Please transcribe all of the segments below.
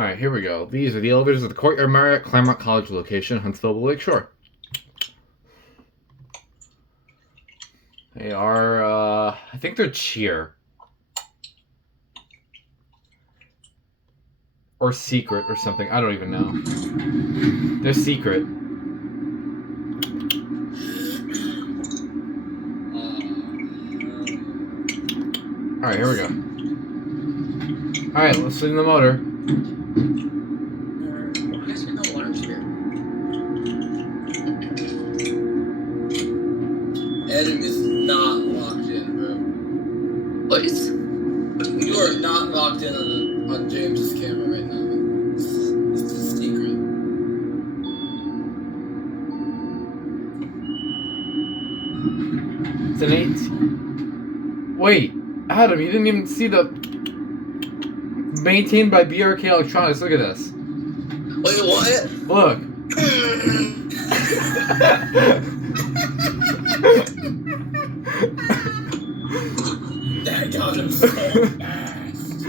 Alright, here we go. These are the elevators of the Courtyard Marriott Claremont College location, Huntsville, Lake Shore. They are, I think they're cheer. Or secret or something. I don't even know. They're secret. Alright, here we go. Alright, let's sit in the motor. Why is there no alarms here? Adam is not locked in, bro. What? You are not locked in on James's camera right now. This is a secret. It's an 8. Wait, Adam, you didn't even see the maintained by BRK Electronics. Look at this. Wait, what? Look. That got him so fast.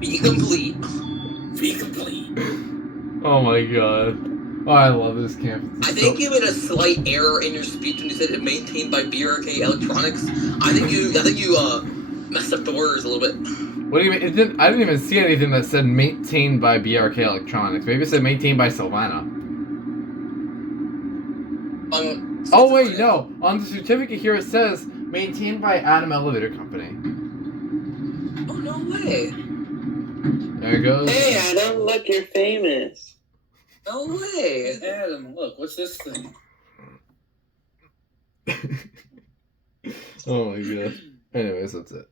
Be complete. Be complete. Oh my god. Oh, I love this campus. I think you made a slight error in your speech when you said it maintained by BRK Electronics. I think you messed up the words a little bit. What do you mean? I didn't even see anything that said maintained by BRK Electronics. Maybe it said maintained by Silvana. Oh wait, no. On the certificate here it says maintained by Adam Elevator Company. Oh, no way. There it goes. Hey Adam, look, you're famous. No way. Adam, look, what's this thing? Oh my god. Anyways, that's it.